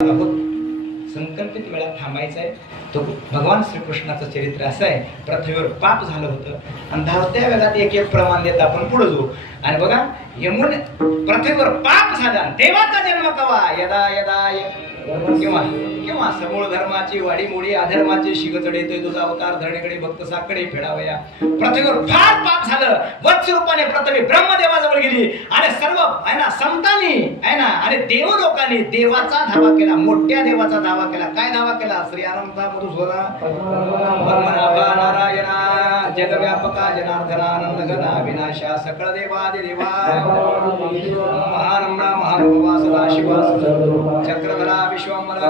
संकल्पित वेळा थांबायचा आहे. तो भगवान श्रीकृष्णाचं चरित्र असं आहे, पृथ्वीवर पाप झालं होतं आणि धावत्या वेगात एक एक प्रमाण देत आपण पुढे जाऊ. आणि बघा यमुन पृथ्वीवर पाप झाला, देवाचा जन्म कवा यदा यदा किंवा किंवा समूळ धर्माची वाडीमोडी अधर्माची शिगचड येतोय तुझा अवतार धरणीकडे भक्त साकडे फेडावया. पृथ्वीवर फार पाप झालं, वत्स रूपाने पृथ्वी ब्रह्मदेवाजवळ गेली आणि सर्व आहे ना संतांनी आहे ना आणि देवलोकांनी देवाचा धावा केला, मोठ्या देवाचा धावा केला. काय धावा केला? श्री अनंता मधुसूदना पद्मनाभा नारायणा जगव्यापका जनार्दनानंद घना विनाशा सकळ देवादि देवा महानंदा महानुभवा सदाशिवा चक्रधरा विश्वंभरा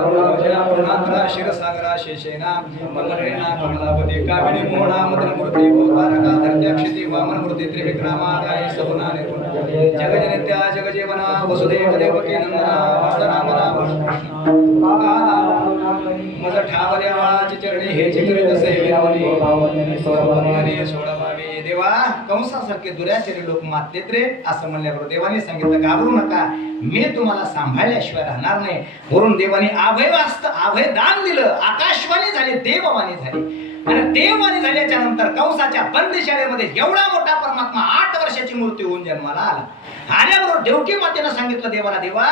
पूर्णांतरा शिरसागरा शेषेना ममरेणा कमलापती कामिनी मोहना मदनमूर्ती भवतारका धर्त्याक्षिती वामनमूर्ती त्रिविक्रमादाय सगुणा निर्गुण जगजनित्या जगजीवना वसुदेव देवकी नंदना वासनामना मज ठावले आवाज चरणी हे चिकरित सेविरावली सोडवावी. देवा कंसासारखे दुराचारी लोक मारतेत रे असं म्हणल्याबरोबर देवाने सांगितलं घाबरू नका, मी तुम्हाला सांभाळल्याशिवाय राहणार नाही. वरून देवाने अभय दान दिलं, आकाशवाणी झाली, देववाणी झाली. आणि देववाणी झाल्याच्या नंतर कंसाच्या बंदीशाळेमध्ये एवढा मोठा परमात्मा 8 वर्षाची मूर्ती होऊन जन्माला आला. आल्याबरोबर देवकी मातेनं सांगितलं देवाला, देवा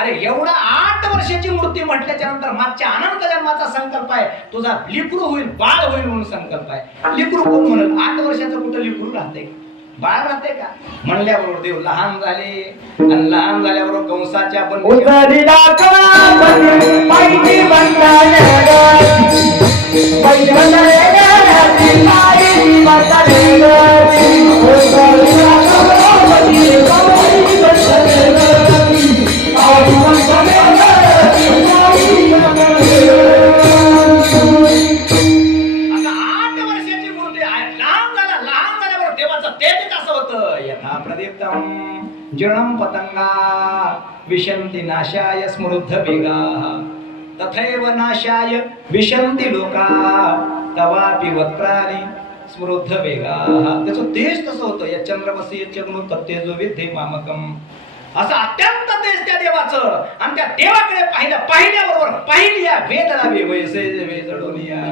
अरे एवढा 8 वर्षाची मूर्ती म्हटल्याच्या नंतर मागच्या अनंत जन्माचा संकल्प आहे, तुझा लिकरू होईल, बाळ होईल म्हणून संकल्प आहे. लिकरू कोण म्हणत? 8 वर्षाचं कुठं लिकरू राहते, बाळ राहते का? म्हणल्याबरोबर देव लहान झाले आणि लहान झाल्याबरोबर कंसाच्या जीर्णं पतंगा विशन्ति नाशाय स्मृद्ध वेगा तथैव नाशाय विशन्ति लोका तवापि वक्त्राणि स्मृद्ध वेगा. त्याचं तेज कसं होतं? या चंद्रवसी यज्ञ तेजो विद्धे मामकम, असं अत्यंत तेज त्या देवाचं. आणि त्या देवाकडे पाहिल्याबरोबर पाहिली या वेदना वैसे वेजडोनिया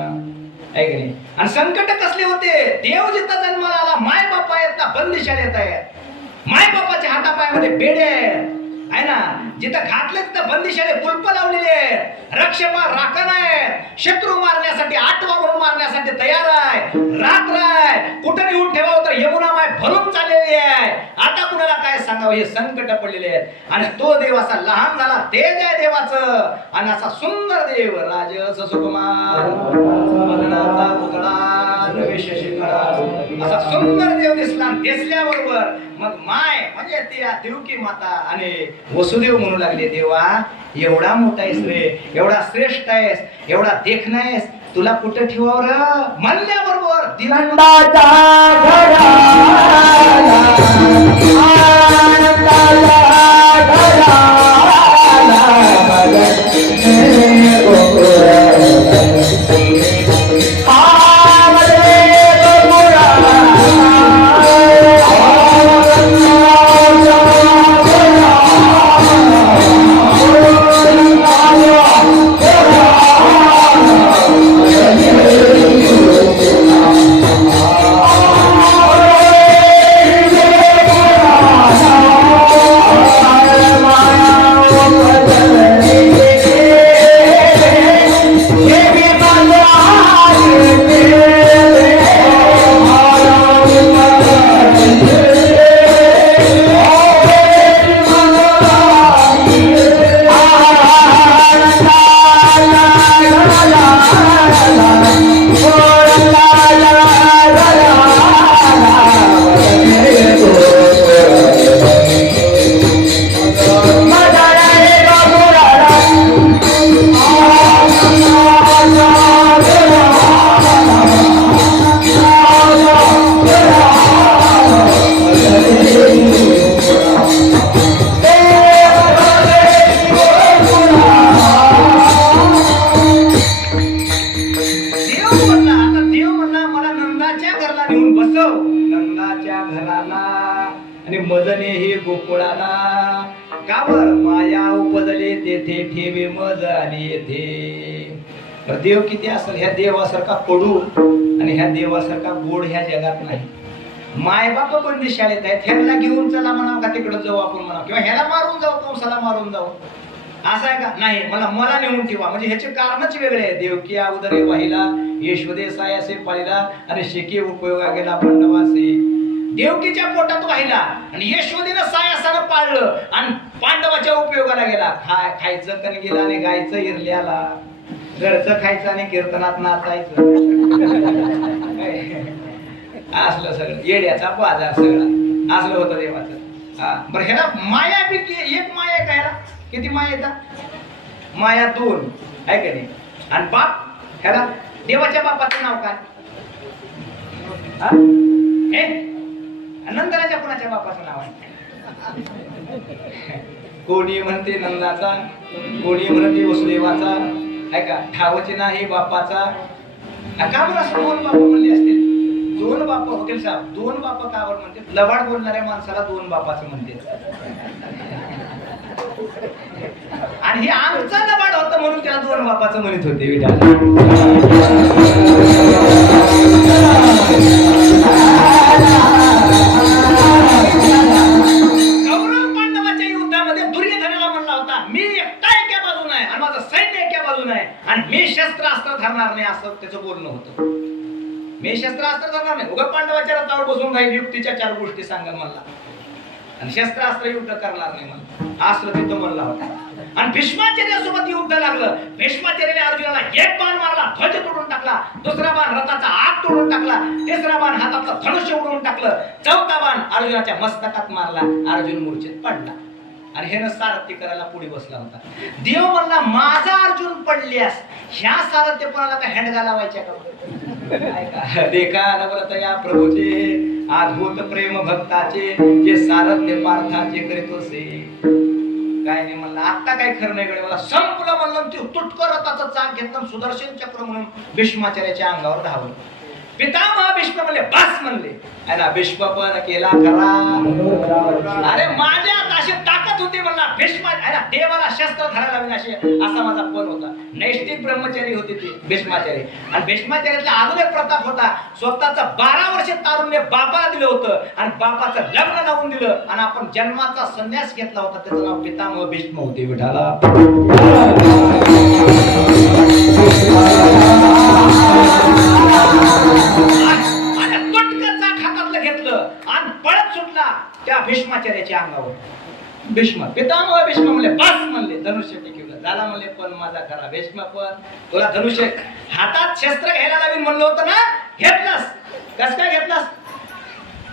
आहे की नाही. आणि संकट कसले होते? देव जिथं जन्माला आला, माय बापा आहेत ना बंदिशाळेत आहेत, माय बापाच्या हातापायामध्ये बेडे आहे ना, जिथं घातले तिथं बंदिशाळे कुलप लावलेले आहेत, रक्षपा राखण आहे, शत्रू मारण्यासाठी आठवा म्हणून मारण्यासाठी तयार आहे, रात्र आहे, कुठं येऊन ठेवावं तर यमुना माय भरून चाललेली आहे. आता कुणाला काय सांगावं, हे संकट पडलेले आहेत. आणि तो देव असा लहान झाला, तेज आहे देवाचं. आणि असा सुंदर देव राजस सुकुमार मदनाचा पुतळा असा सुंदर देव दिसला. दिसल्याबरोबर मग माय म्हणजे ती देवकी माता आणि वसुदेव म्हणू लागले, देवा एवढा मोठा आहेस रे, एवढा श्रेष्ठ आहेस, एवढा देखणा आहेस, तुला कुठं ठेवावं र? म्हणल्याबरोबर दिवंडाचा आणि मदने हे गोकुळाला कावर माया उपजले ते येथे ठेवे मज आली येथे. तर देव किती असेल, ह्या देवासारखा कडू आणि ह्या देवासारखा गोड ह्या जगात नाही. मायबाप बंदी शाळेत आहेत, ह्याला घेऊन चला म्हणावं का तिकडे जाऊ आपण म्हणावं, किंवा ह्याला मारून जाऊ, कंसाला मारून जाऊ, असं आहे का? नाही, मला नेऊन ठेवा. म्हणजे ह्याचे कारणच वेगळे आहे. देवकी अगोदर वाहिला, यशोदे सायासे पाहिला आणि शेकी उपयोगा गेला पांडवासे. देवकीच्या पोटात वाहिला आणि यशोदेनं सायासानं पाळलं आणि पांडवाच्या उपयोगाला गेला. खायचं कण गेला आणि गायचं इरल्याला, घरचं खायचं आणि कीर्तनात नाचायचं. असलं सगळं येड्याचा बाजार सगळा असलं होतं देवाचं. बरं, ह्याला माया पैकी एक माया काय, किती माया येतात? माया दोन आहे का नाही? आणि बाप, ह्याला देवाच्या बापाचं नाव काय? नंदराच्या कोणाच्या बापाचं नाव आहे? कोणी म्हणते नंदाचा, कोणी म्हणते वसुदेवाचा, आहे का? ठावचे नाही बापाचा. का बरं असं दोन बाप म्हणले असतील? दोन बाप होतील साहेब, दोन बाप कावर म्हणते? लबाड बोलणाऱ्या माणसाला दोन बापाचं म्हणते. आणि हे आमचा लबाड होतं म्हणून त्याला दोन बापाचं म्हणत होते विचार. कौरव पांडवाच्या युद्धामध्ये दुर्योधनाला म्हणला होता, मी एकटा एका बाजूने आहे आणि माझं सैन्य एका बाजूने आहे आणि मी शस्त्रास्त्र धरणार नाही, असं त्याचं बोलणं होतं. मी शस्त्रास्त्र धरणार नाही, उगा पांडवाच्या रथावर बसून काही युक्तीच्या चार गोष्टी सांगा मला, आणि शस्त्रास्त्र युद्ध करणार नाही मला, असं तिथं म्हणला होता. आणि भीष्माचार्यासोबत युद्ध लागलं. भीष्माचार्याने अर्जुनाला एक बाण मारला, ध्वज तोडून टाकला, दुसरा बाण रथाचा आग तोडून टाकला, तिसरा बाण हातातलं धनुष्य उडवून टाकलं, चौथा बाण अर्जुनाच्या मस्तकात मारला, अर्जुन मूर्छेत पडला. आणि हेनं सारथी करायला पुढे बसला होता. देव म्हणला, माझा अर्जुन पडल्यास ह्या सारथ्यपणाला का हँडगा लावायच्या का? देखा नवरत या प्रभूचे अद्भुत प्रेम भक्ताचे, जे सारथ्य पार्थाचे करीतोसे. काय नाही म्हणलं, आता काय खरं नाही गडे, मला संपलं म्हणलं. ते तुटकर रथाचं चाक घेतलं, सुदर्शन चक्र म्हणून भीष्माचार्याच्या अंगावर धावलं. पितामह भीष्म म्हणले, बस म्हणले. अरे भीष्म पण केला खरा, अरे माझ्यात अशी ताकद होती म्हणला. भीष्म देवाला शस्त्र धरायला लावून असे, असा माझा पण होता. नैष्ठिक ब्रह्मचारी होते ते भीष्माचार्य. आणि भीष्माचार्यातला अजून एक प्रताप होता, स्वतःचं 12 वर्ष तारुण्य बापाला दिलं होतं आणि बापाचं लग्न लावून दिलं आणि आपण जन्माचा संन्यास घेतला होता. त्याचं नाव पितामह भीष्म होते. विठाला घेतलं आणि पळत सुटला त्या भीष्माचार्याच्या अंगावर. भीष्म पितामह भीष्म म्हणले, बस म्हणले. धनुष्य टिकवलं, झाला म्हणले पण माझा खरा. भीष्म पण तुला धनुष्य हातात शस्त्र घ्यायला लावीन म्हणलं होतं ना, घेतलास. कस काय घेतलास?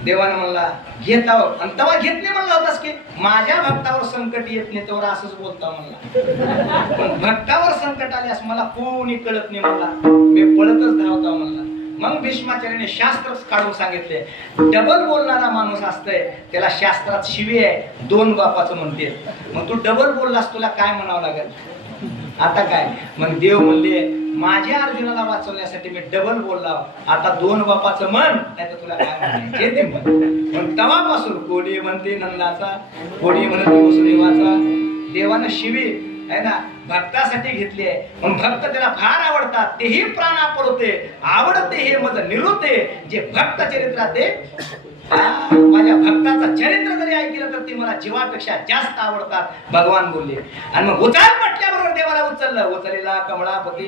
देवानं म्हणला घेत आहोत, आणि तेव्हा घेत नाही म्हणला होतास की माझ्या भक्तावर संकट येत नाही तेव्हा असंच बोलता म्हणला. पण भक्तावर संकट आल्यास मला कोणी कळत नाही म्हणला, मी पळतच धावता म्हणला. मग भीष्माचार्याने शास्त्र काढून सांगितले, डबल बोलणारा माणूस असतंय त्याला शास्त्रात शिवी आहे, दोन बापाचं म्हणते. मग तू डबल बोललास, तुला काय म्हणावं लागेल आता? काय मग देव म्हणले, माझ्या अर्जुनाला वाचवण्यासाठी मी डबल बोलला, आता दोन बापाचं म्हण, नाही तर तुला काय म्हणायचे ते म्हण. पण तेव्हापासून कोणी म्हणते नंदाचा, कोणी म्हणते वसुदेवाचा. देवानं शिवी आहे ना भक्तासाठी घेतली आहे. मग भक्त त्याला फार आवडतात, तेही प्राणापर होते, आवडते हे मज निरुते, जे भक्त चरित्रात ते माझ्या भक्ताचं चरित्र जरी ऐकलं तर ते मला जीवापेक्षा जास्त आवडतात, भगवान बोलले. आणि मग उचल म्हटल्याबरोबर देवाला उचललं. उचलेला कमळापती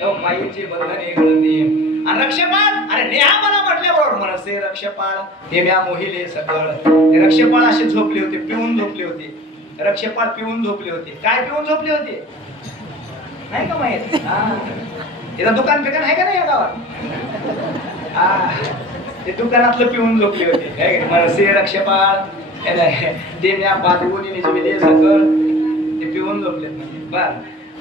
पायीचे बंधने गळते. आणि रक्षपाळ, अरे नेहा मला म्हटल्याबरोबर मनसे रक्षपाळ देव्या मोहिले सकळ. ते रक्षपाळ असे झोपले होते, पिऊन झोपले होते. रक्षपाळ पिऊन झोपले होते. काय पिऊन झोपले होते नाही का माहित? तिथं दुकान फिकान आहे का नाही या गावात? ते दुकानातलं पिऊन झोपले होते. मनसे रक्षपाळ देव्या पादगुणी निजविले सकळ, ते पिऊन झोपले. बर,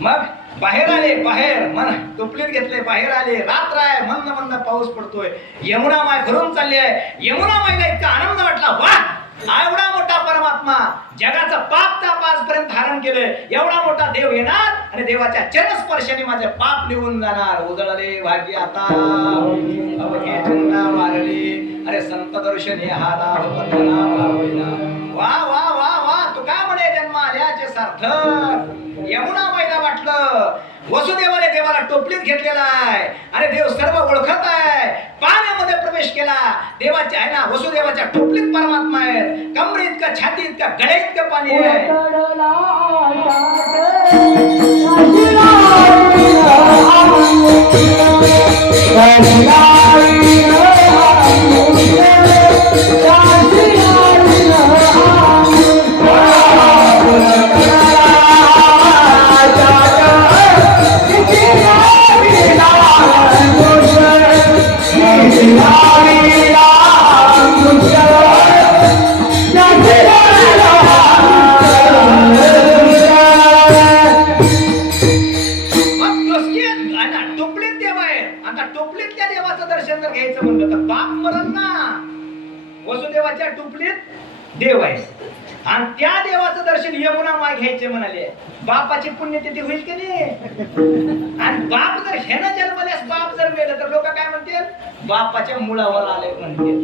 मग बाहेर आले, बाहेर मन टोपलीत घेतले, बाहेर आले. रात्र आहे, मंद मंद पाऊस पडतोय. यमुना माय भरून चालली आहे. यमुना माईला इतका आनंद वाटला, वाह एवढा मोठा परमात्मा जगाचं पाप ताप आजपर्यंत धारण केलंय, एवढा मोठा देव येणार आणि देवाच्या चरणस्पर्शाने माझे पाप निघून जाणार. उजळले भाग्य आता अवघे चंदा मारले, अरे संत दर्शने हाला होता. वा वा वा वा, तू का म्हणे जन्म आल्याचे सार्थक. यमुना माईला वाटलं वसुदेवाने देवाला टोपलीत घेतलेला आहे आणि देव सर्व ओळखत आहे. पाण्यामध्ये प्रवेश केला, देवाच्या आहे ना, वसुदेवाच्या टोपलीत परमात्मा आहे. कमरे इतका, छाती इतका, गळे इतकं पाणी आहे. वसुदेवाच्या टोपलीत देव आहे आणि त्या देवाचं दर्शन यमुना माय घ्यायचे म्हणाले. बापाची पुण्यतिथी होईल की नाही? आणि बाप जर ह्यानं जन्मल्यास बाप जर मेलं तर लोक काय म्हणतील? बापाच्या मुळावर आले म्हणतील.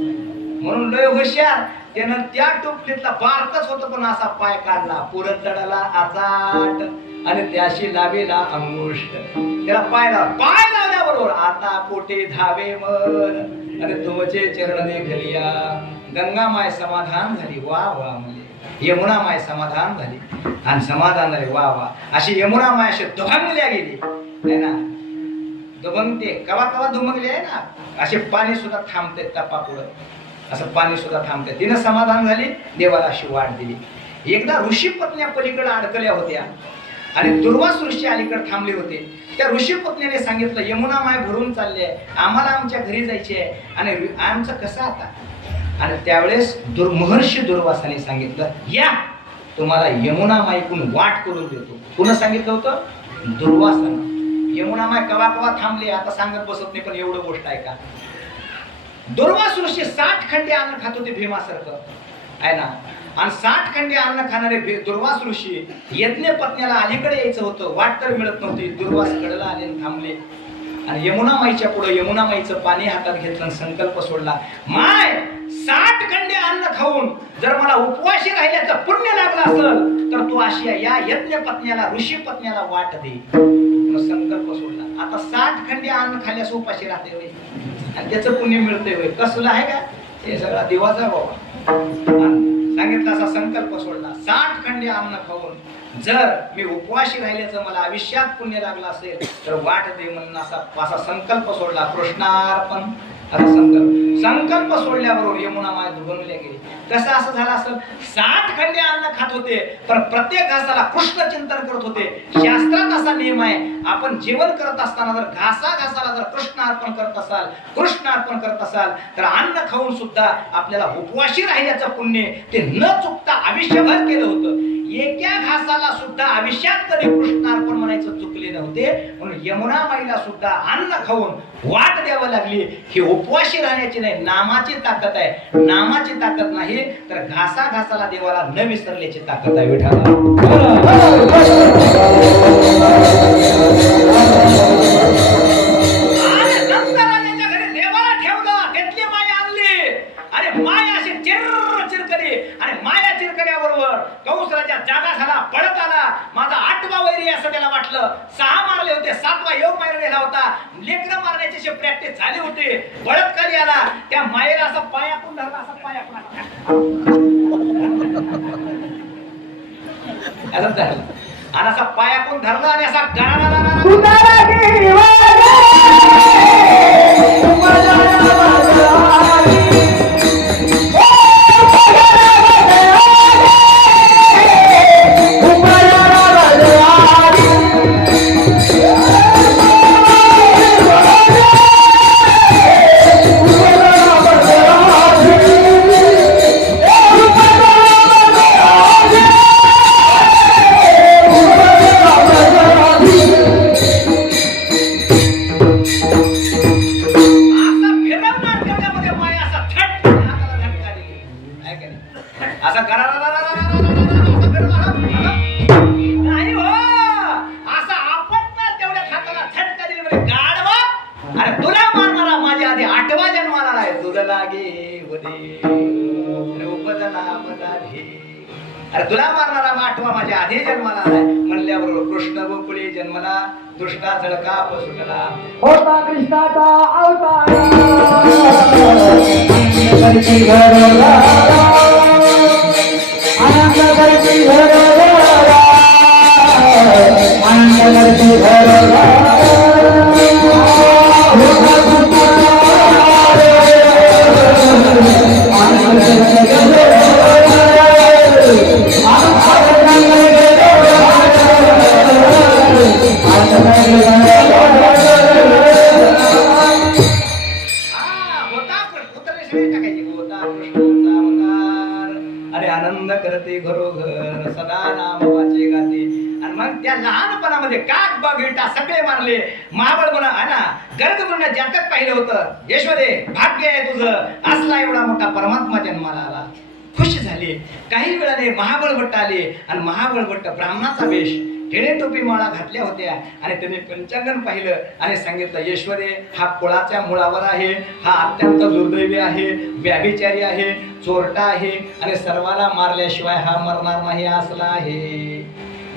म्हणून लय हुशार त्यानं त्या टोपलीतला बारकच होतं पण असा पाय काढला, पुरत चढाला आचाट आणि त्याशी लावेला अंगुष्ठ. त्याला पाय लावल्याबरोबर आता पोटे धावे मन आणि तुमचे चरण देखलिया. गंगा माय समाधान झाली, वा वा म्हणजे यमुना माय समाधान झाली आणि समाधान झाले, वा वा. अशी यमुना माय अशी दुभंगल्या गेली है ना, दुभंगते कवा कवा दुभंगली आहे ना, असे पाणी सुद्धा थांबते तपा पुढं, असं पाणी सुद्धा थांबते. तिनं समाधान झाली, देवाला अशी वाट दिली. एकदा ऋषी पत्न्या पलीकडे अडकल्या होत्या आणि दुर्वास ऋषी अलीकडे थांबले होते. त्या ऋषी पत्नीने सांगितलं यमुना माय भरून चालली आहे, आम्हाला आमच्या घरी जायचे आहे आणि आमचं कसं आता. आणि त्यावेळेस महर्षी दुर्वासाने सांगितलं या तुम्हाला यमुना माईकडून वाट करून देतो. पुन्हा सांगितलं होतं दुर्वासानं. यमुना माय कवा कवा थांबले आता सांगत बसत नाही, पण एवढं गोष्ट आहे का. दुर्वास ऋषी 60 खंडे अन्न खात होते भीमासारखं आहे ना, आणि 60 खंडे अन्न खाणारे दुर्वास ऋषी यज्ञ पत्न्याला अलीकडे यायचं होतं, वाट तर मिळत नव्हती. दुर्वास कडला आले आणि थांबले आणि यमुना माईच्या पुढे यमुना माईचं पाणी हातात घेतलं आणि संकल्प सोडला, माय 60 खंडे अन्न खाऊन जर मला उपवाशी राहिल्याचं पुण्य लागलं असेल तर तू अशी या यज्ञ पत्न्याला ऋषी पत्न्याला वाट दे. संकल्प सोडला. आता 60 खंडे अन्न खाल्ल्यास उपाशी राहते होय आणि त्याचं पुण्य मिळतंय होय, कसलं आहे का हे सगळा देवाचा बाबा. सांगितलं असा संकल्प सोडला, 60 खंडे अन्न खाऊन जर मी उपवाशी राहिल्याचं मला आयुष्यात पुण्य लागलं असेल तर वाट दे म्हणून असा संकल्प सोडला. कृष्णार्पण. संकल्प सोडल्याबरोबर यमुना माय दुभंगल्या गेली. कसं असं झालं असेल, 60 खंडे अन्न खात होते पण प्रत्येक घासाला कृष्ण चिंतन करत होते. शास्त्रात असा नियम आहे, आपण जेवण करत असताना जर घासाला जर कृष्ण अर्पण करत असाल तर अन्न खाऊन सुद्धा आपल्याला उपवाशी राहिल्याचं पुण्य ते न चुकता आयुष्यभर केलं होतं. एका घासाला सुद्धा आयुष्यात कधी कृष्णार्पण म्हणायचं चुकले नव्हते. म्हणून यमुना माईला सुद्धा अन्न खाऊन वाट द्यावं लागली. ही उपवाशी राहण्याची नाही, नामाची ताकद आहे. नामाची ताकद नाही तर घासाला देवाला न विसरल्याची ताकद आहे. विठाला पळत आला. माझा 8वा वैरी असं त्याला वाटलं. 6 मारले होते, 7वा योग मारलेला होता. लेकरं मारण्याची प्रॅक्टिस झाली होती. पळत खाली आला, त्या मायेला असा पायाकून धरला, असा पायाकून आणि असा पायाकून धरला आणि असा तुला मारणारा 8वा माझ्या आधी जन्माला आलाय. म्हणलं म्हणल्याबरोबर कृष्ण गोकुळी जन्मला दुष्टा झळका सुटला होता कृष्णाचा अवतार आनंद करती घरोघरा आनंद करती घरोघरा अरे आनंद करते घरोघर सदा नाम वाचे गाते. आणि मग त्या लहानपणामध्ये काग बघिटा सगळे मारले महाबळ म्हणा आहे ना गर्ग म्हणून जातक पाहिलं होतं. यशोदे भाग्य आहे तुझं असला एवढा मोठा परमात्मा जन्माला आला. खुश झाले. काही वेळाने महाबळ भट्ट आले आणि महाबळ भट्ट ब्राह्मणाचा वेश टेणे टोपी माळा घातल्या होत्या आणि त्यांनी पंचांगण पाहिलं आणि सांगितलं यशोदे हा कुळाच्या मुळावर आहे, हा अत्यंत दुर्दैवी आहे, व्याभिचारी आहे, चोरटा आहे आणि सर्वाला मारल्याशिवाय हा मरणार नाही असला आहे.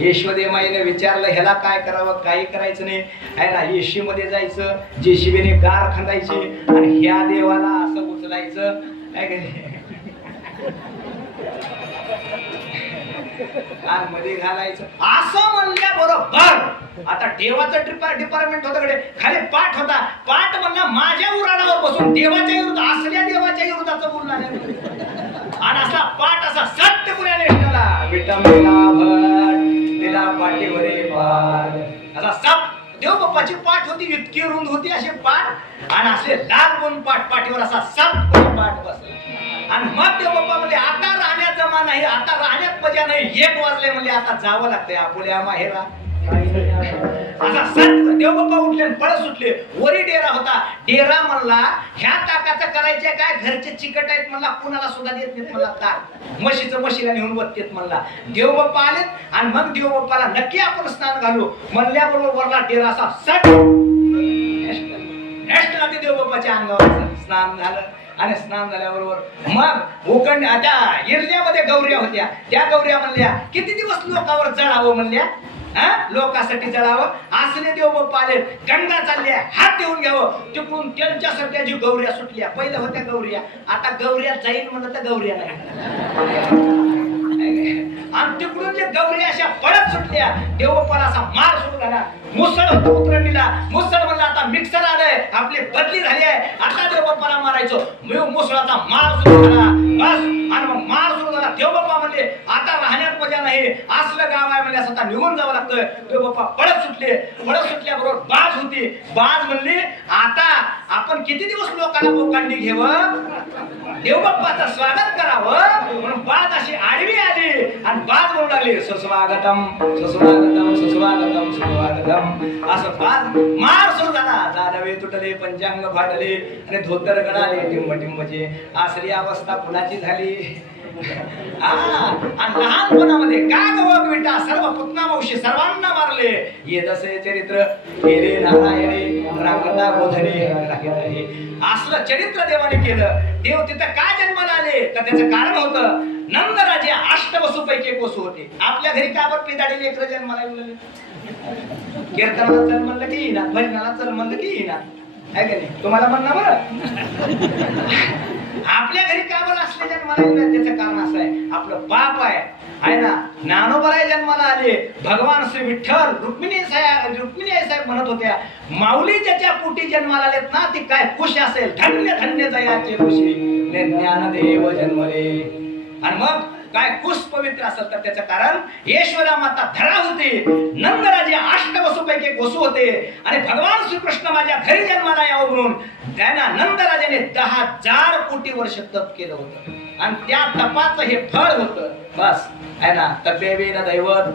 यशोदे माईने विचारलं ह्याला काय करावं, काही करायचं नाही आहे ना. येशी मध्ये जायचं, जेशिबीने गार खांदायची आणि ह्या देवाला असं उचलायचं मध्ये घालायचं असं म्हणल्या बरोबर. आता देवाचं डिपार्टमेंट होतं कडे खाली पाठ होता. पाठ म्हणला माझ्या उराणावर बसून देवाच्या विरुद्ध असल्या देवाच्या विरुद्धाचं बोलला आणि असा पाठ असा सत्य पुण्याने विटमिला भट तिला पाठीवरील पाठ असा सप देव बाप्पाची पाठ होती. इतकी रुंद होती अशी पाठ आणि असे लाल बोन पाठ पाठीवर असा सप पाठ बसला. आणि मग देव बाप्पा म्हणजे आता राहण्यात जमा नाही, आता राहण्यात मजा नाही. 1 वाजले म्हणजे आता जावं लागतंय आपुल्या माहेरा. असा सत देव बाप्पा उठले पळत सुटले. वरी डेरा होता. डेरा म्हणला ह्या ताकाचं करायचे काय, घरचे चिकट आहेत म्हणला, कुणाला सुद्धा देत नाहीत म्हणला ताक. म्हशीचं म्हशीला नेऊन बघतेत म्हणला. देव बाप्पा आलेत आणि मग देव बाप्पाला नक्की आपण स्नान घालू म्हणल्याबरोबर वरला डेरा असा सट नॅशनल देव बाप्पाच्या अंगावर स्नान झालं. आणि स्नान झाल्याबरोबर मग उकंड त्या इरल्यामध्ये गौऱ्या होत्या. त्या गौऱ्या म्हणल्या किती दिवस लोकांवर जळावं म्हणल्या, लोकांसाठी जळावं. असले देव बाप्पा आले, गंगा चालल्या, हात देऊन घ्यावं. तिकडून त्यांच्यासारख्या जी गौऱ्या सुटल्या. पहिल्या होत्या गौऱ्या, आता गौऱ्या जाईल म्हणलं तर गौऱ्या नाही. आणि तिकडून जे गौऱ्या अशा पळत सुटल्या. देव बाप्पाला असा मार सुरू झाला. मुसळ होतं उतरणीला. मुसळ म्हणलं आता मिक्सर आलंय, आपली बदली झाली आहे, आता देव बाप्पाला मारायचो. मुसळाचा मार सुरू झाला. बस आणि मग मार सुरू झाला. देव बाप्पा म्हणले आता राहण्यात मजा नाही, असलं गाव आहे म्हणजे आता निघून जावं लागतं. देव बाप्पा पळत सुटले. पळत सुटल्याबरोबर बाज होती. बाज म्हणली आता आपण किती दिवस लोकांना बोकांडी घ्यावं, देव बाप्पाचं स्वागत करावं. म्हणून बाज अशी आडवी आली आणि बाज म्हणू लागली सुस्वागतम सुस्वागतम सुस्वागतम सुस्वागतम. असं बाज मार सुरू झाला. जाणवे तुटले, पंचांग फाटले आणि धोतर गळाले टिंबटिंबचे. असली अवस्था कुणाची झाली. आणि लहानपणामध्ये काय गवक विटा सर्व पुतना मावशी सर्वांना मारले. ये जसे चरित्र केले नारायणे रांगता गोधरे आहे. असलं चरित्र देवाने केलं. देव तिथं काय जन्माला आले तर त्याचं कारण होतं नंदराजे अष्टवसूपैकी एक वसू होते. आपल्या घरी का बरं पिदाडी लेकरं जन्माला येऊन कीर्तनाला चल म्हणलं की येईना, भजनाला चल म्हणलं की येईना, आहे का नाही? तुम्हाला म्हणणं बरं आपल्या घरी का बरं असले जन्माला येऊन त्याचं कारण असं आहे आपलं बाप आहे ना. ज्ञानोबराय जन्माला आले. भगवान श्री विठ्ठल रुक्मिणी साहेब म्हणत होत्या माऊली ज्याच्या पोटी जन्माला आलेत ना ती काय खुश असेल. धन्य धन्य जयाचे खुशी ज्ञानदेव जन्मले. आणि मग काय कुश पवित्र असेल तर त्याचं कारण यशोदा माता धरा होते. नंदराजे अष्टवसूपैकी एक वसू होते आणि भगवान श्रीकृष्ण माझ्या घरी जन्माला यावं म्हणून त्यांना नंदराजाने 10,000 कोटी वर्ष तप केलं होतं आणि त्या तपाचं हे फळ होतं. बस आहे ना. तब्येविन दैवत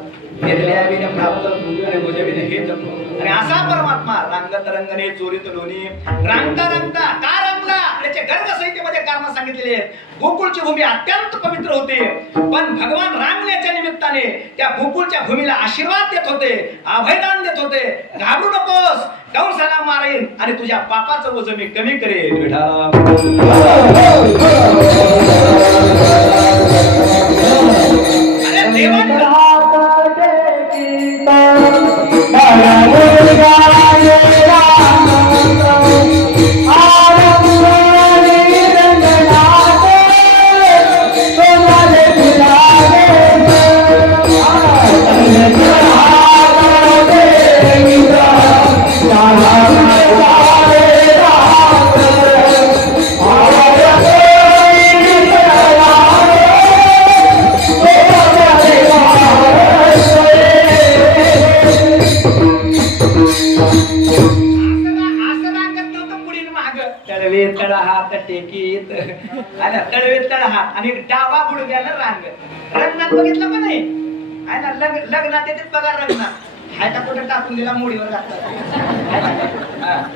निर्लयाविन प्राप्त आणि भुजविन हे जप. आणि असा परमात्मा रांगत रंगणे चोरीत लोणी रांगता रांगता का रंगला त्याचे गर्भसंहितेमध्ये कारण सांगितलेले आहेत. गोकुळची भूमी अत्यंत पवित्र होती पण भगवान रांगण्याच्या निमित्ताने त्या गोकुळच्या भूमीला आशीर्वाद देत होते, अभयदान देत होते. घाबरू नकोस, कंसाला मारेन आणि तुझ्या पापाचं वजन मी कमी करेन. अरे देवा तळ हात टेकीत आणि तळवे तळ हात आणि डावा गुडघ्याला रांग. रंगात बघितलं पण नाही आहे ना, लग्नात येते बघा रंगनात हायता कुठे टाकून दिला मुडीवर घातला.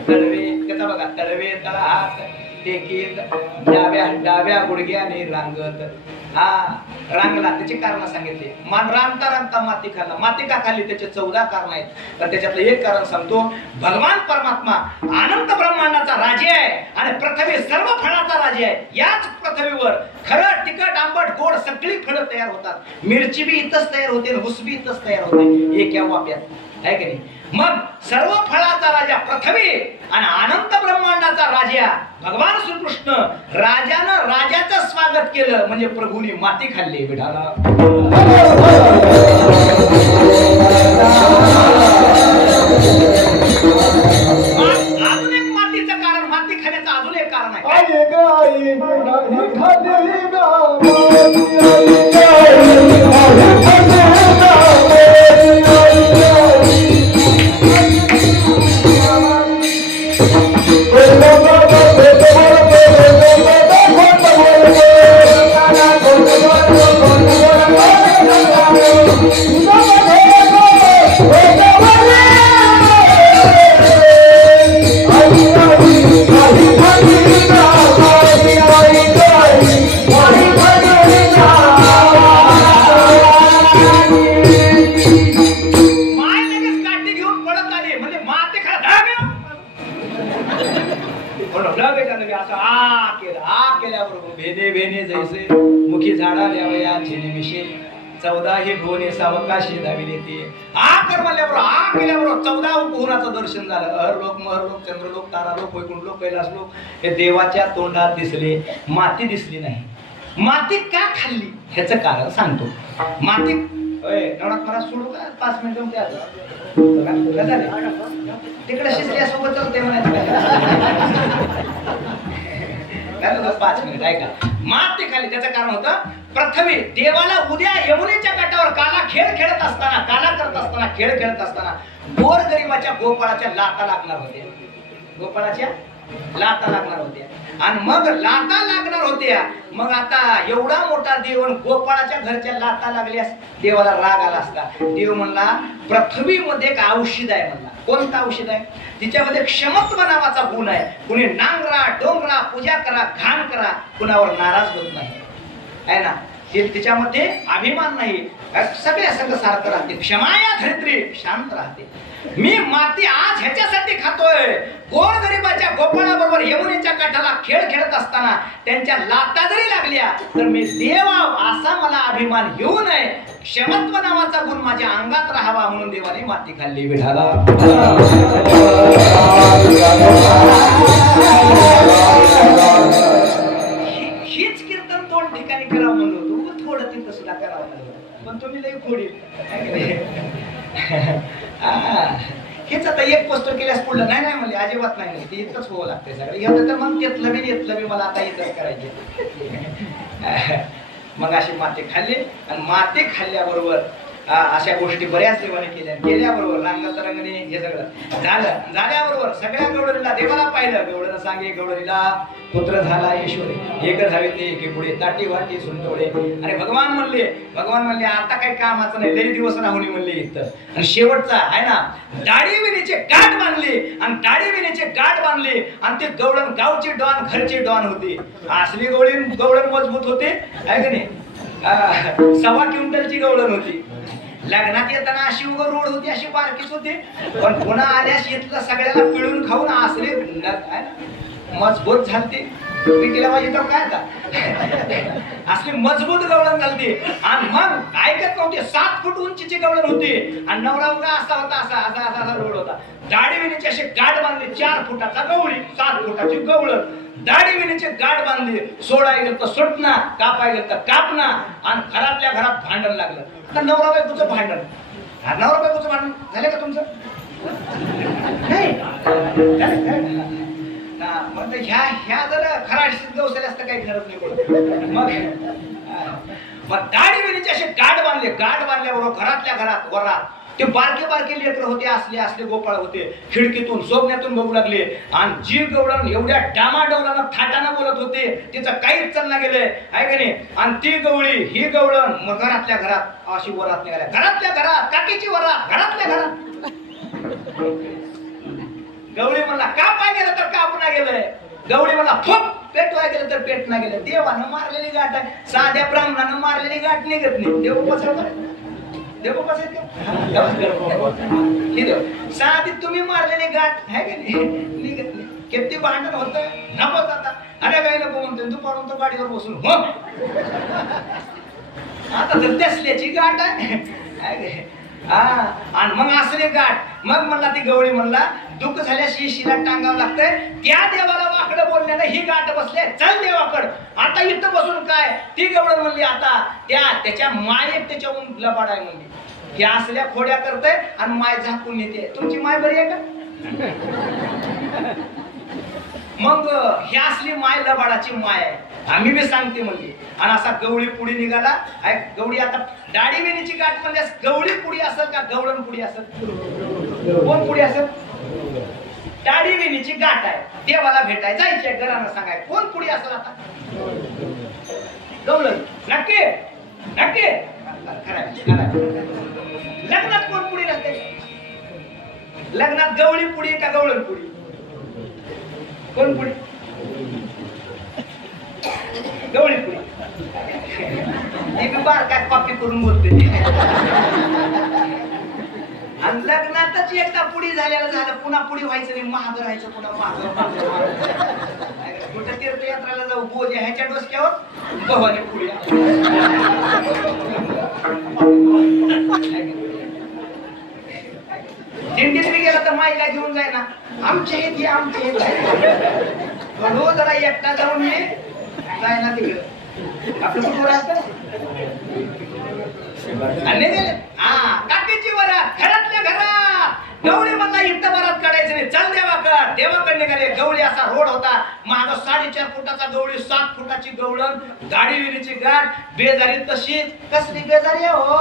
तळवे त्याचा बघा, तळवे तळ हात टेकीत डाव्या गुडघ्याने रांगत. रांगला त्याची कारण सांगितली. रांगता रांगता माती खाल्ला. माती का खाल्ली त्याचे 14 कारण आहेत, पण त्याच्यातलं एक कारण सांगतो. भगवान परमात्मा अनंत ब्रह्मांडाचा राजे आहे आणि पृथ्वी सर्व फळाचा राजे आहे. याच पृथ्वीवर खरं तिखट आंबट गोड सगळी फळं तयार होतात. मिरची बी इथंच तयार होते, हुस बी इथंच तयार होते, एक या वाप्यात आहे की नाही. मग सर्व फळाचा राजा पृथ्वी आणि अनंत ब्रह्मांडाचा राजा भगवान श्रीकृष्ण. राजानं राजाचं स्वागत केलं म्हणजे प्रभूंनी माती खाल्ली विठाला. अजून एक मातीचं कारण, माती खाण्याचं अजून एक कारण आहे. मुखी झाडा द्यावया झेनेमिशे 14 हे भुवने सावकाशी धाविले ते. कर म्हणल्याबरोबर केल्याबरोबर 14 भुवनाचं दर्शन झालं. अहरलोक महरलोक चंद्रलोक तारालोक वैकुंठलोक कैलासलोक हे देवाच्या तोंडात दिसले. माती दिसली नाही. माती का खाल्ली ह्याचं कारण सांगतो. माती नवनाथ मला सोडू का 5 मिनिटं तिकडे शिस्त्यासोबत चलते म्हणायचं. 5 मिनिट ऐका. माती खाली त्याचं कारण होतं पृथ्वी देवाला उद्या यमुनेच्या काठावर काला खेळ खेळत असताना गोरगरिबाच्या गोपाळाच्या लाता लागणार होत्या. गोपाळाच्या लाता लागणार होत्या आणि मग लाता लागणार होत्या. मग आता एवढा मोठा देव गोपाळाच्या घरच्या लाता लागल्यास देवाला राग आला असता. देव म्हणला पृथ्वीमध्ये एक औषध आहे म्हणला. कोणतं औषध आहे? तिच्यामध्ये क्षमत्व नावाचा गुण आहे. कुणी नांगरा डोंगरा पूजा करा घाण करा कुणावर नाराज होत नाही आहे ना. तिच्यामध्ये अभिमान नाही, सगळ्या सगळं सारखं राहते. क्षमाया धरित्री शांत राहते. मी माती आज ह्याच्यासाठी खातोय. गोरगरिबाच्या गोपाळाबरोबर यमुनेच्या काठाला खेळ खेळत असताना त्यांच्या लाता जरी लागल्या तर मी देवा असा मला अभिमान येऊ नये. क्षमत्व नावाचा गुण माझ्या अंगात राहावा म्हणून देवाने माती खाल्ली विठाला. हीच कीर्तन 2 ठिकाणी करावं म्हणलं होतं. थोडं तिथं सुद्धा करावं लागलं, पण तुम्ही लई खोडील. हेच आता एक पोस्टर केल्यास पुढलं नाही नाही म्हणले अजिबात नाही. ते इतकंच होवं लागतंय सगळं. एवढं तर मग घेतलं बी मला आता इथंच करायचे. मग अशी माती खाल्ली आणि माती खाल्ल्याबरोबर अशा गोष्टी बऱ्याच देवाने केल्याबरोबर रांगाचं रंगणे हे सगळं झाल्याबरोबर सगळ्या गवळणीला देवाला पाहिलं. गवळण सांगे गवळणीला पुत्र झाला ईश्वरी एक झाले ते एके पुढे ताटी वाटी सुंटोळे. आणि भगवान म्हणले आता काही कामाचं नाही, लई दिवस राहुनी म्हणले इथं. आणि शेवटचा आहे ना दाढी विणीचे गाठ बांधले आणि ते गवळण गावची डॉन घरची डॉन होती. असली गवळण मजबूत होते आहे का नाही. 1.25 क्विंटलची गवळण होती. लग्नात येताना अशी उग रोड होती, अशी बारकीच होती, पण पुन्हा आल्यास इथलं सगळ्याला पिळून खाऊन असले मजबूत झालते. पिटीला पाहिजे तर काय आता असली मजबूत गवळण झालती. आणि मग ऐकत नव्हते. 7 फूट उंचीची गवळण होती आणि नवरा उगा असा होता, असा रोड होता. दाढी विणीची अशी गाठ बांधली. 4 फुटाचा गवळी 7 फुटाची गवळण. दाढी विणीची गाठ बांधली. सोडाय गेलं तर सुटना, कापाय गेलं तर कापना. आणि घरातल्या घरात भांडण लागलं. आता नवरा बायकोचं भांडण झालं का तुमचं? नाही. मग ह्या जर खराडशीत गवसले असतं काही गरज नाही मग दाढी विणीची अशी गाठ बांधल्याबरोबर घरातल्या घरात वरात ते बारके बारके लेकर होते, असले गोपाळ होते. खिडकीतून सोबण्यातून बघू लागले आणि जी गवळण एवढ्या डामाडौलानं थाटानं बोलत होते, तिचं काहीच चालना गेलंय आहे का नाही. आणि ती गवळी ही गवळण मग घरातल्या घरात अशी वरात निघाल्या, घरातल्या घरात काकीची वरात घरातल्या घरात. गवळी म्हणला का पाय गेलं तर का पुन्हा गेलंय. गवळी म्हणला फुक पेटवाय गेलं तर पेट नाही गेलं. देवानं मारलेली गाठ आहे, साध्या ब्राह्मणानं मारलेली गाठ निघत नाही. देव बसवतो देव साधी तुम्ही मारलेली गाठ आहे का नाही निघत नाही. किती भांडण होतं नको आता. अरे काही नको म्हणतोय दुपारून तो गाडीवर बसून हो आता तर त्यासल्याची गाठ आहे. आणि मग असले गाठ मग म्हणला ती गवळी म्हणला दुःख झाल्यास शिशीला टांगावं लागतंय. त्या देवाला वाकडं बोलण्यानं ही गाठ बसले, चल देवाकड. आता इथं बसून काय ती गवळण म्हणली आता त्याच्या मायेत त्याच्याहून लबाड आहे म्हणली. हे असल्या खोड्या करते आणि माय झाकून येते. तुमची माय बरी आहे का. मग ही असली माय लबाडाची माय आहे. आम्ही बी सांगते म्हणली. आणि असा गवळी पुढे निघाला. गवळी आता दाढी वेणीची गाठ म्हणजे गवळी पुढी असेल का गवळण पुढी असेल. कोण पुढे असेल. दाढी वेणीची गाठ आहे, देवाला भेटाय जायचे घरानं सांगाय कोण पुढे असेल आता. गवळण नक्की नक्की लग्नात कोण पुढे राहते. लग्नात गवळी पुढी का गवळण पुढी. कोण पुढे. गवळी पुढी. ती बार काय कॉपी करून बोलते. आणि लग्नातच एकदा पुढी झालेलं झालं पुन्हा पुढी व्हायचं नाही. महाग राहायचं पुन्हा महाग. कुठं तीर्थयात्राला जाऊ बोज ह्याच्या डोसक्यावर गव्हाने पुढ्या. दिंडीत मी गेला तर माईला घेऊन जाय ना. आमच्या हे आमचे रोज जरा एकटा जाऊन ये जाय ना तिकडे आपलं कुठं राहतं. काकीची वरात घरातल्या घरात. गवळी म्हणला इथं वरात काढायचं नाही, चल देवाकड. देवाकड निघाले. गवळी असा रोड होता माग 4.5 फुटाचा गवळी, 7 फुटाची गवळण, गाडी विणीची गाठ, बेजारी तशीच. कसली बेजारी आहे हो.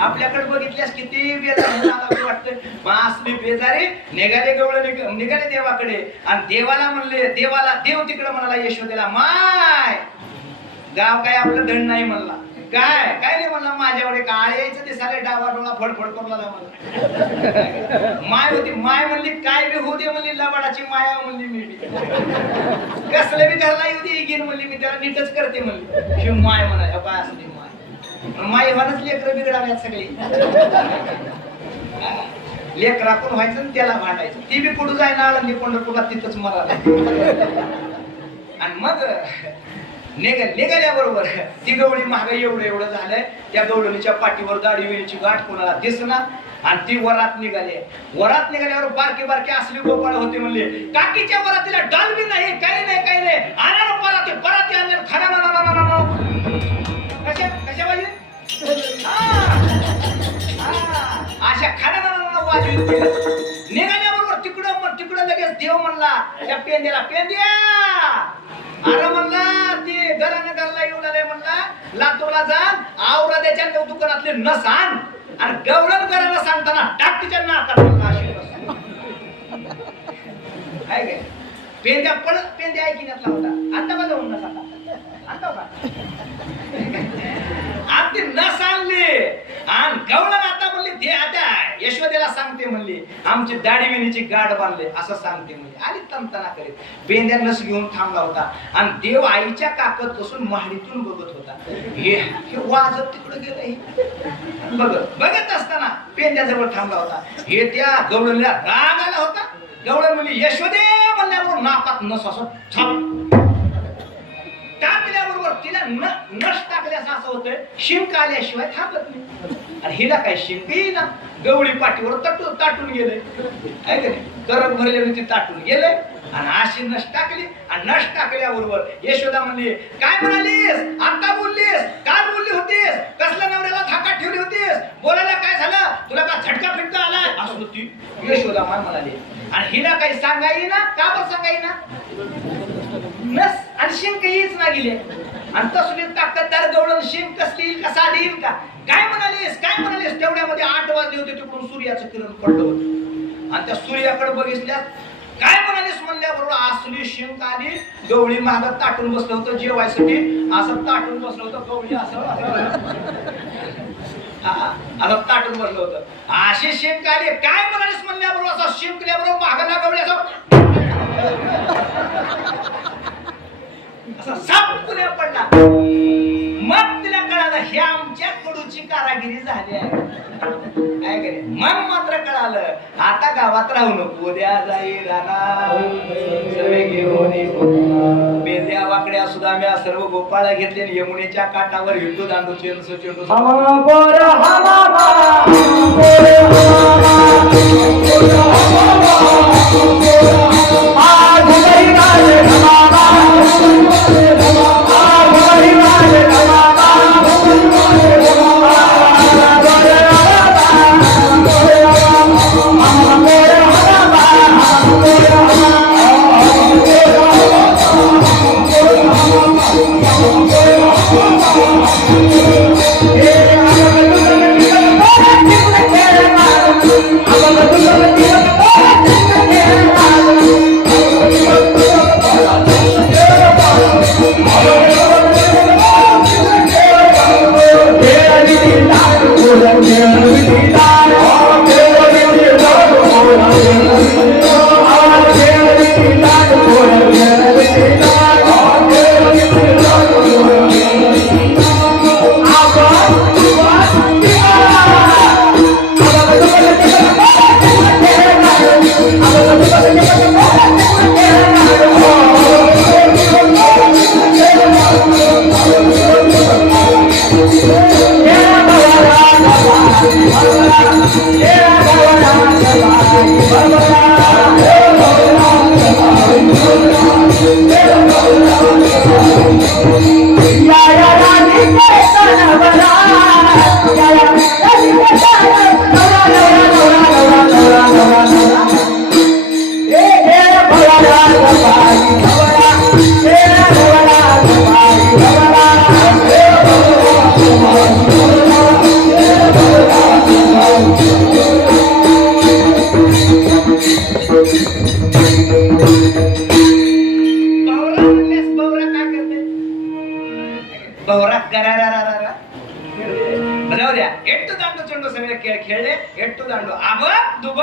आपल्याकडे बघितल्यास किती बेजारी वाटतं. मग असली बेजारी निघाले गवळ निघाले देवाकडे. आणि देवाला म्हणले देव तिकडे म्हणाला यशोदेला माय गाव काय आपलं धन नाही म्हणला. काय नाही म्हणला माझ्यावर काय यायचं ते सारे डावा डोळा फडफड करू लागला मला. माय होती माय म्हणली काय बी होऊ दे म्हणली लबाडाची माया म्हणली. मी कसलं बी घरला येऊ दे घेईन म्हणली मी त्याला नीटच करते म्हणली. शिव माय म्हणाय काय असली माय. माय व्हानच लेकरं बिघडाव्यात सगळी. लेकराकडून व्हायचं त्याला भांडायचं. ती बी कुठं जायला आळंदी पंढरपूरला तिथंच मराला. आणि मग निघाल्याबरोबर ती गवळी महाग एवढं झालंय. त्या गवळणीच्या पाठीवर दाढी वेळीची गाठ कोणाला दिसणार. आणि ती वरात निघाल्यावर बारके असली गोपाळ होते म्हणले काकीच्या वरातीला डाल बी नाही काही नाही आणणार पराती आणणार खाना कशा पाहिजे अशा खाना वाजवीत निघाल्याबरोबर तिकडं लगेच देव म्हणला त्या पेंद्या अरे म्हणला ते घराला येऊन आले म्हणला लातूरला जा आवरा त्याच्या दुकानातले नस आण आणि गवळण करायला सांगताना टाक तिच्या नाकात काय पेंद्या ऐकिण्यातला होता. आता बघा नस आता का आता नस आणली आणि गवळण आता म्हणली दे आता यशोदेला सांगते म्हणली आमची दाढी विणीची गाड बांधले असं सांगते म्हणली. आणि तंतना करीत पेंद्या नस घेऊन थांबला होता. आणि देव आईच्या काकत बसून माहडीतून बघत होता. हे वाजत तिकडे गेलं. बघत असताना पेंद्याजवळ थांबला होता. हे त्या गवळणीला राग आला होता. गवळण म्हणली यशोदे म्हणल्यावर नाकात नस असं छाप टाकल्याबरोबर तिला नस टाकल्यास असं होतंय शिंक आल्याशिवाय थांबत नाही. आणि हिला काय शिंक येईना. गवळी पाठीवर ताटून गेलंय करत भरले ती ताटून गेलंय. आणि अशी नस टाकली. आणि नस टाकल्याबरोबर यशोदा म्हणली काय म्हणालीस आता बोललीस काय बोलली होतीस कसल्या नवऱ्याला थाकात ठेवली होतीस बोलायला काय झालं तुला का झटका फिटका आलाय असं ती यशोदा म्हणाली. आणि हिला काही सांगाई ना का बरं सांगाई ना नस आणि शिंक हीच ना गेली. आणि तसली ताकददार गवळण शिंक कसली येईल का साधी येईल का काय म्हणालीस तेवढ्यामध्ये 8 वाजले होते तिकडून सूर्याचं किरण पडलं होतं आणि त्या सूर्याकडे बघितल्यात काय म्हणालीस म्हणल्याबरोबर असली शिंक आली गवळी मागत ताटून बसलं होतं जेवायसाठी असं ताटून बसलं होतं गवळी असं ताटून बसलं होतं अशी शिंक आली काय म्हणालीस म्हणल्याबरोबर असं शिंकल्याबरोबर मागला गवळी असं साप पुण्या पडला मग तिला कळालं हे आमच्या कडूची कारागिरी झाली आहे काय करे मन मात्र कळालं आता गावात राहू नको उद्या जाईल सगळे घेऊन बेंद्या वाकड्या सुद्धा सर्व गोपाळ घेतले यमुनेच्या काठावर हिंदू दांडू चेंडू चेंडू खेळले एट्टू दांडू आब दुब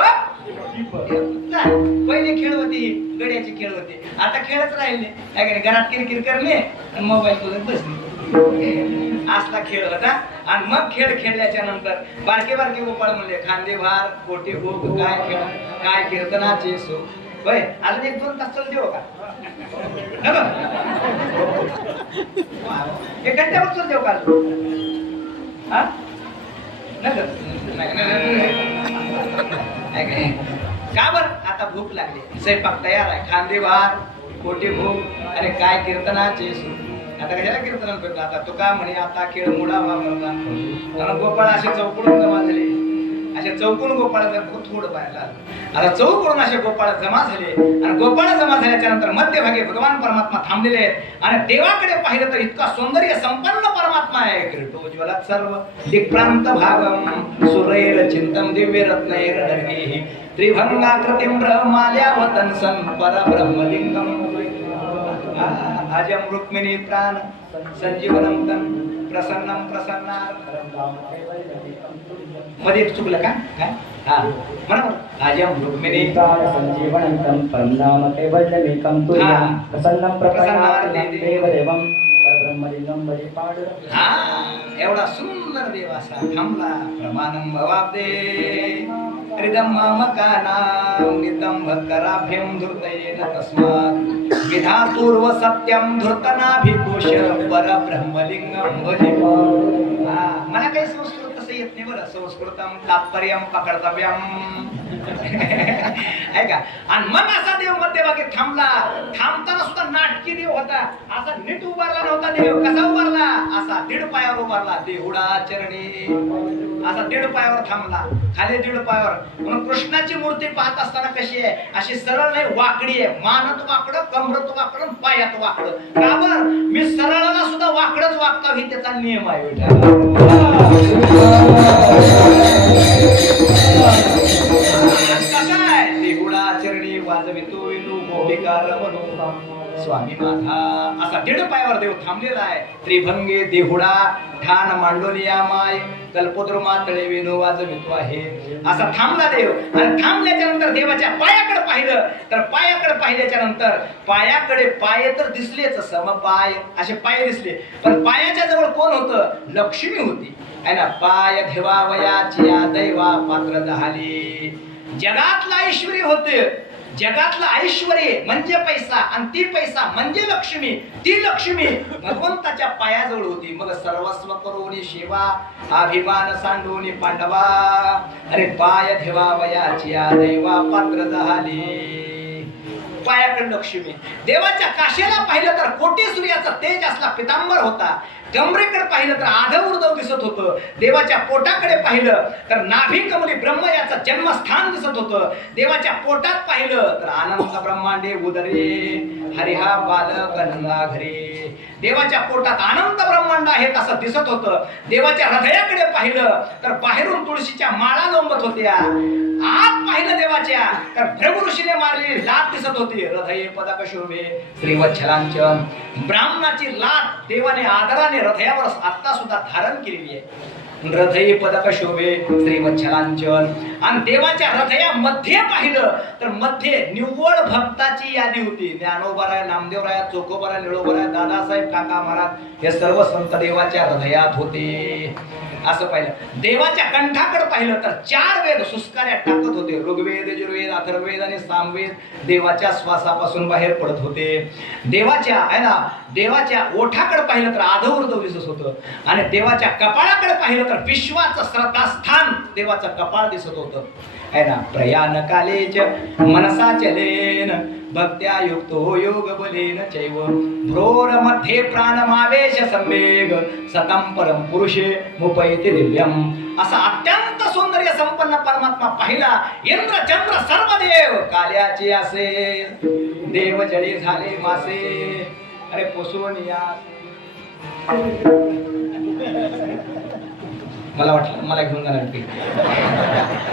पहिले खेळ होती गड्याची खेळ होते आता खेळच राहिले घरात किरकिर करणे आणि मोबाईल बघत बसले असला खेळ होता आणि मग खेळ खेळल्याच्या नंतर बारके बारके गोपाळ म्हणले खांदे भार कोटी भोग काय खेळ काय कीर्तनाचे सो होय अजून 1-2 तास चल देऊ का एक घंट्यावर चल देऊ का हा का बर आता भूक लागली स्वयंपाक तयार आहे खांदे भार कोटी भूक आणि काय कीर्तनाचे आता कशाला कीर्तन करतो आता तुका म्हणे आता खेळ मोडावा म्हणून गोपाळ असे चौकडून जमा झाले असे चौकून गोपाळ थोडं पाहायला आता चौकडून असे गोपाळ जमा झाले आणि गोपाळ जमा झाल्याच्या नंतर मध्यभागी भगवान परमात्मा थांबलेले आहेत आणि देवाकडे पाहिलं तर इतका सौंदर्य संपन्न परमात्मा आहे किरीटोज्वलात् सर्व दिक्प्रांत भागम सुरैर चिंतम दिव्य रत्नैर नर्गेहि त्रिभंगाकृतिं ब्रह्माल्यावतन सन परब्रह्मलिंगम अजम रुक्मिणी प्राण संजीवनम तन प्रसन्नम प्रसन्नार मध्ये चुकलं का काय हा म्हणा अजम रुक्मिणी संजीवनंतं परमनाम कैवल्यमेकं तुल्यं प्रसन्नं प्रसन्नार्थं देवदेवं परब्रह्मलिंगं भजे पांडुरंगं हा एवढा सुंदर देव असा थांबला प्रमाणं भवाब्दे हृदं ममकानां नितं भक्कराभ्यं धृतयेन तस्मात् विधातूर्व सत्यं धृतनाभिकोश परब्रह्मलिंगं भजे मला काही संस्कृत तसं येत नाही बरं संस्कृतम तात्पर्यम पकडतव्यम आहे का? आणि मग असा देव मध्यभागी थांबला. थांबताना सुद्धा नाटकी देव होता. असा नीट उभारला नव्हता देव. कसा उभारला? असा दीड पायावर उभारला. देहुडा चरणी असा दीड पायावर थांबला. खाली दीड पायावर. म्हणून कृष्णाची मूर्ती पाहत असताना कशी आहे? अशी सरळ नाही, वाकडी आहे. मानत वाकडं, कमरत वाकडं, पायात वाकडं. का बर? मी सरळला सुद्धा वाकडच वागता ही त्याचा नियम आहे बेटा. काय देहुडा चरणी वाजवितो विनू गोपिका रमणो स्वामी माझा. असा दीड पायावर देव थांबलेला आहे. त्रिभंगे देहुडा ठाण मांडोलिया माय कल्पद्रुमा तळे वेणू वाजवितो आहे. असा थांबला देव. आणि थांबल्याच्या नंतर देवाच्या पायाकडे पाहिलं तर पायाकडे पाहिल्याच्या नंतर पायाकडे पाय तर दिसलेच, समपाय असे पाय दिसले. पण पायाच्या जवळ कोण होतं? लक्ष्मी होती आहे ना. पाय ठेवावयाची या दैवा पात्र झाली. जगातलं ऐश्वर्य होते. जगातलं ऐश्वर्य म्हणजे पैसा आणि ती पैसा म्हणजे लक्ष्मी. ती लक्ष्मी भगवंताच्या पायाजवळ होती. मग सर्वस्व करून सेवा अभिमान सांडून पांडवा अरे पाय ठेवावयाची या दैवा पात्र झाली. पायाकडे लक्ष्मी. देवाच्या काशेला पाहिलं तर कोटी सूर्याचा तेज असला पितांबर होता. कमरेकडे पाहिलं तर आधव उर्धव दिसत होतं. देवाच्या पोटाकडे पाहिलं तर नाभी कमली ब्रह्म याचं जन्मस्थान दिसत होतं. देवाच्या पोटात पाहिलं तर आनंद ब्रह्मांडे उदरे हरिहा बालक नंदा घरे. देवाच्या पोटात आनंद ब्रह्मांड आहे असं दिसत होतं. देवाच्या हृदयाकडे पाहिलं तर बाहेरून तुळशीच्या माळा लोंबत होत्या. आत पाहिलं देवाच्या तर भृगु ऋषीने मारलेली लाट दिसत होती. हृदये पदक शोभे श्रीवत्सलांचन. ब्राह्मणाची लाट देवाने आदराने हृदयावर आता सुद्धा धारण केलेली आहे. हृदय पदक शोभे श्रीवत्सलांचन. आणि देवाच्या हृदयामध्ये पाहिलं तर मध्ये निव्वळ भक्ताची यादी होती. ज्ञानोबराय, नामदेवराय, चोखोबराय, निळोबराय, दादासाहेब, काका महाराज हे सर्व संत देवाच्या हृदयात होते. असं पाहिलं. देवाच्या कंठाकडे पाहिलं तर 4 वेद सुस्कार्या टाकत होते. ऋग्वेद, यजुर्वेद, अथर्ववेद आणि सामवेद देवाच्या श्वासापासून बाहेर पडत होते. देवाच्या आहे ना देवाच्या ओठाकडे पाहिलं तर आधवृर्धव दिसत होतं. आणि देवाच्या कपाळाकडे पाहिलं तर विश्वाचं श्रद्धास्थान देवाचं कपाळ दिसत होतं आहे ना. प्रयाण कालेच मनसा चलेन भक्त्या युक्तो योग बलेन चैव भ्रोर मध्ये प्राणमावेश संवेग सतम परम पुरुषे मुपैते दिव्यम. असा अत्यंत सौंदर्य संपन्न परमात्मा पाहिला. इंद्र चंद्र सर्व देव काल्याचे असे देव जडे झाले मासे अरे पोसून या. मला वाटलं मला घेऊन जाणार की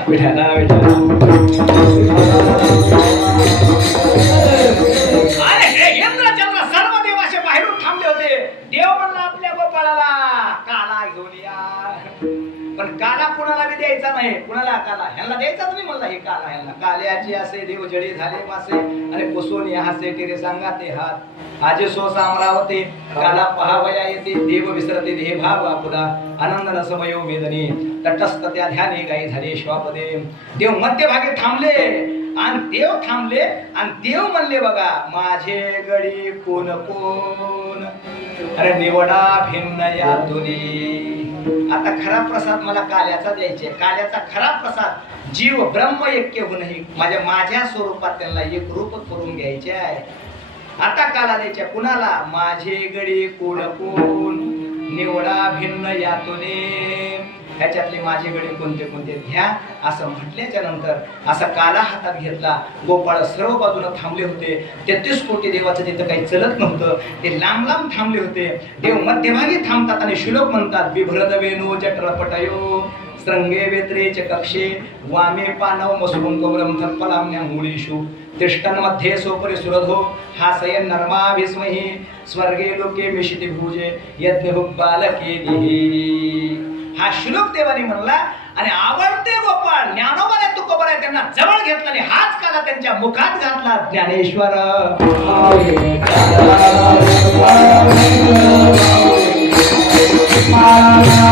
विठाला विठाला. अरे हे इंद्रचंद्र सर्व देव असे बाहेरून थांबले होते. देव म्हणला आपल्या गोपाळाला काला घेऊन या. पण काला कुणाला बी द्यायचा नाही. कुणाला काला ह्यांना द्यायचाच नाही. म्हणला हे काला ह्यांना. काल्याची असे देव जडे झाले मासे आणि पोसून या हसे टिरे सांगा ते हात आजे सो सामरावते काला पहावया येते देव विसरते देह भाव आपुला आनंद न समयो वेदने तटस्थ त्या ध्याने गाई झाले श्वापदे. देव मध्यभागी थांबले आणि देव थांबले आणि देव म्हणले बघा माझे गडी कोण कोण अरे निवडा भिन्न यातुनी. आता खरा प्रसाद मला काल्याचा द्यायचे. काल्याचा खरा प्रसाद जीव ब्रह्म ऐक्य होऊनही माझ्या स्वरूपात त्यांना एक रूप करून घ्यायचे आहे. आता काला द्यायच्या कुणाला? माझे गडी कोण कोण निवडा भिन्न यातुने. ह्याच्यातले माझे गडी कोणते कोणते घ्या असं म्हटल्याच्या नंतर असा काला हातात घेतला. गोपाळ सर्व बाजूला थांबले होते. 33 कोटी देवाचं तिथं काही चलत नव्हतं. ते लांब लांब थांबले होते. देव मध्यभागी थांबतात आणि श्लोक म्हणतात बिभ्रद वेणू जठरपटयो श्रंगे वेत्रेच कक्षे वामे पानव मसुरुंग ब्रह्मफलाम्या मुळीषु तिष्ठन मध्ये सोपरी सुरधो हासयन नर्माभिस्महि स्वर्गे लोके मिशिति भुजे यज्ञ बालके दिही. हा श्लोक देवाने म्हणला आणि आवडते गोपाळ ज्ञानोबा तुकोबा त्यांना जवळ घेतला आणि हाच काला त्यांच्या मुखात घातला. ज्ञानेश्वर Hare